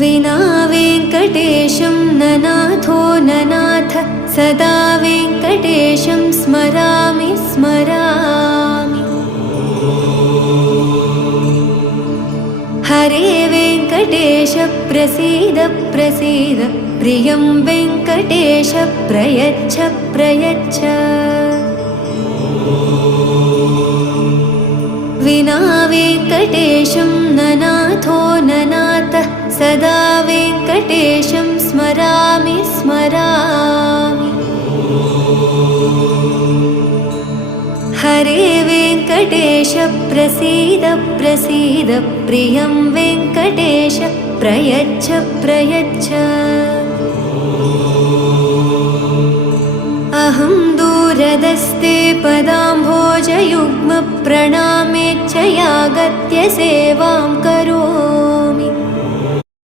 विना वेङ्कटेशं ननाथो ननाथ सदा वेङ्कटेशं स्मरामि स्मरामि। हरे वेङ्कटेश प्रसीद प्रसीद प्रियं वेङ्कटेश प्रयच्छ प्रयच्छ। विना वेङ्कटेशं ननाथो ननाथ सदा वेङ्कटेशं स्मरामि स्मरामि। हरे वेङ्कटेश प्रसीद प्रसीद प्रियं वेङ्कटेश प्रयच्छ प्रयच्छ। अहं दूरदस्ते पदाम्भोजयुग्म प्रणामेच्छयागत्य सेवां करोमि।